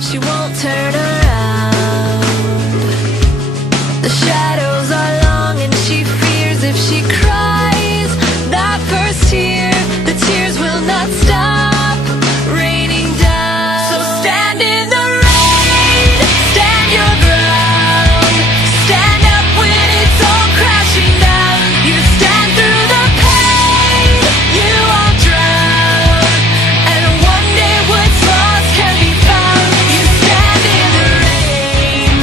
she won't turn around. The shadows are long and she fears if she cries that first tear, the tears will not stop raining down. So stand in the rain, stand your ground, stand up when it's all crashing down. You stand through the pain, you won't drown, and one day what's lost can be found. You stand in the rain.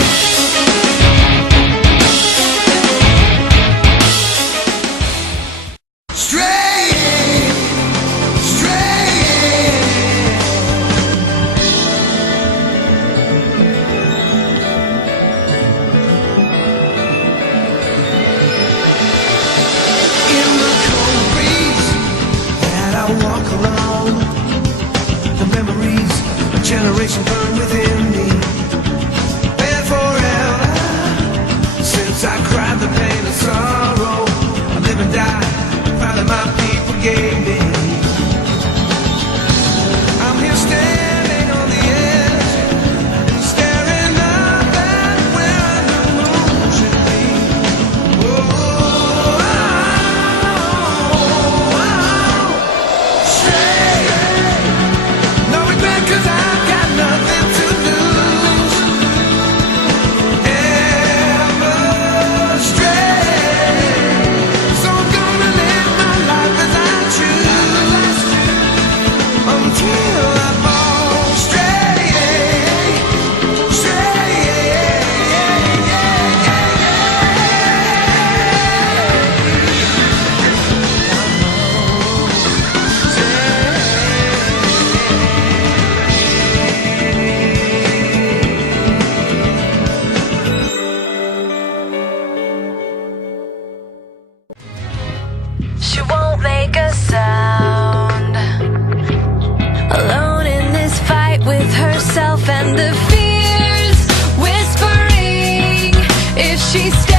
Walk along, the memories a generation burn within me, and forever since I cried the pain and sorrow. I live and die proud that my people gave me. I'm here standing on the edge, staring up at where I knew the moon should be. Cause I've got nothing to lose. Ever stray. So I'm gonna live my life as I choose, until I fall stray. She won't make a sound, alone in this fight with herself and the fears whispering if she stays.